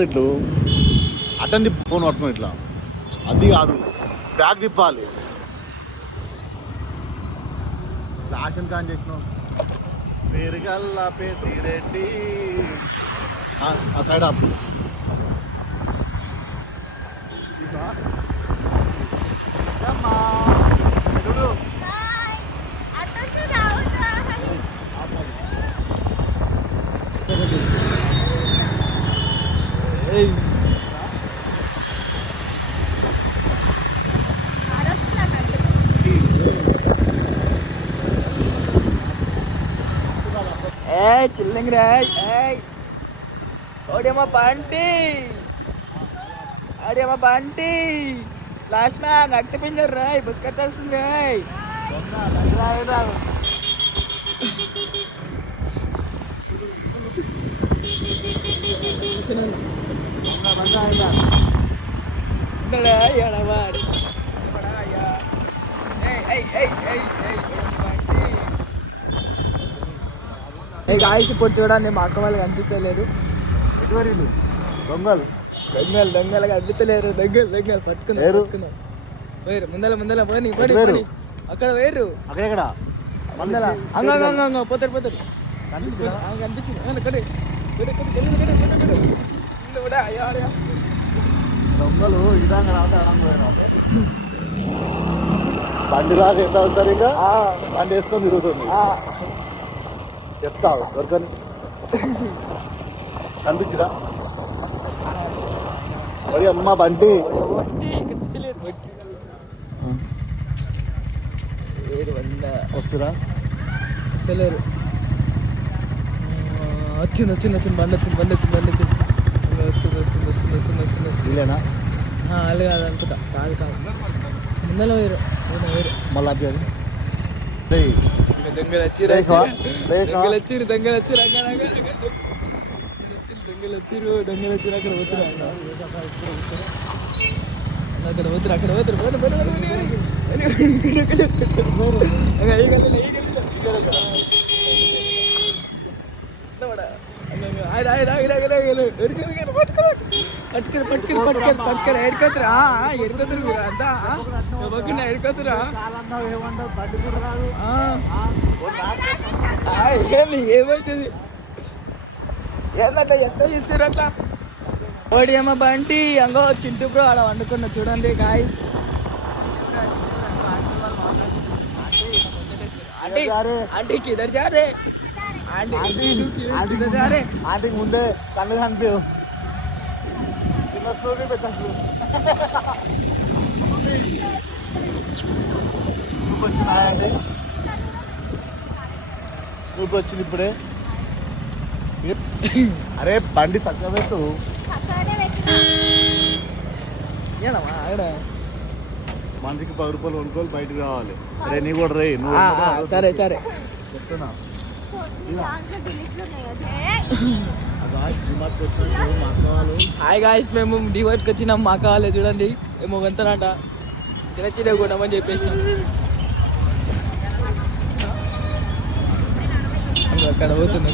ఇట్లు attend phone పట్టుకుని ఇట్లా అది కాదు బ్యాగ్ తిప్పాలి. రాషన్ కాన్ చేసినావు పేరుగల్లా పేసిరెడ్డి ఆ సైడ్ ఆపు. చిల్లింగ్ రా ఓడేమో బంటి ఆడేమో బంటి లాస్ట్ మ్యాన్ అక్టి పింజర్ రాయ్ బస్ కట్టేస్తుంది రాయ్ ఇప్పుడు చూడండి మా అక్క వాళ్ళకి అనిపించలేదు దొంగలు దొంగలు అనిపించలేరు దొంగలు పట్టుకున్నారు వేరు ముందల పోనీ అక్కడ వేరు అక్కడ ముందల అంగ పోతారు కనిపించింది దొంగలు ఇదంగా బండి రాదు ఎంత సరిగా బండి వేసుకొని తిరుగుతుంది. చెప్తావు దొరకని కనిపించరా మరి అమ్మ బండి వస్తురా వస్తలేరు. వచ్చింది బండి వచ్చింది ఇల్లేనా వాళ్ళు కాదు అనుకుంటా కాదు ముందర వేరు మళ్ళీ అది దొంగలు వచ్చిరు అక్కడ పట్టుకరా ఎడుకోతురు మీరు అంతా ఎడుకోతురా ఏమవుతుంది ఏంటంటే ఎంత ఇస్తారు అట్లా ఓడి అమ్మ బంటి అంగో చింటూ బ్రో అలా వండుకున్నా చూడండి గాయస్. ఆంటీ కిదర్ జా రే ఆంటీ ముందే కళ్ళు కనిపించు చిన్న స్లోకి పెద్ద స్కూల్కి వచ్చింది ఇప్పుడే. అరే బండి చక్కగా పెట్టు మనిషికి 10 రూపాయలు కొనుక్కోవాలి బయటకు రావాలి. అరే నీ కూడా రే నువ్వు సరే చెప్తున్నా. హాయ్ గాయ్స్ మేము డివర్ట్కి వచ్చినాం. మా కావాలి చూడండి ఏమో వెళ్తానంట చిన్న కొనమని చెప్పేసినాం. అక్కడ పోతుంది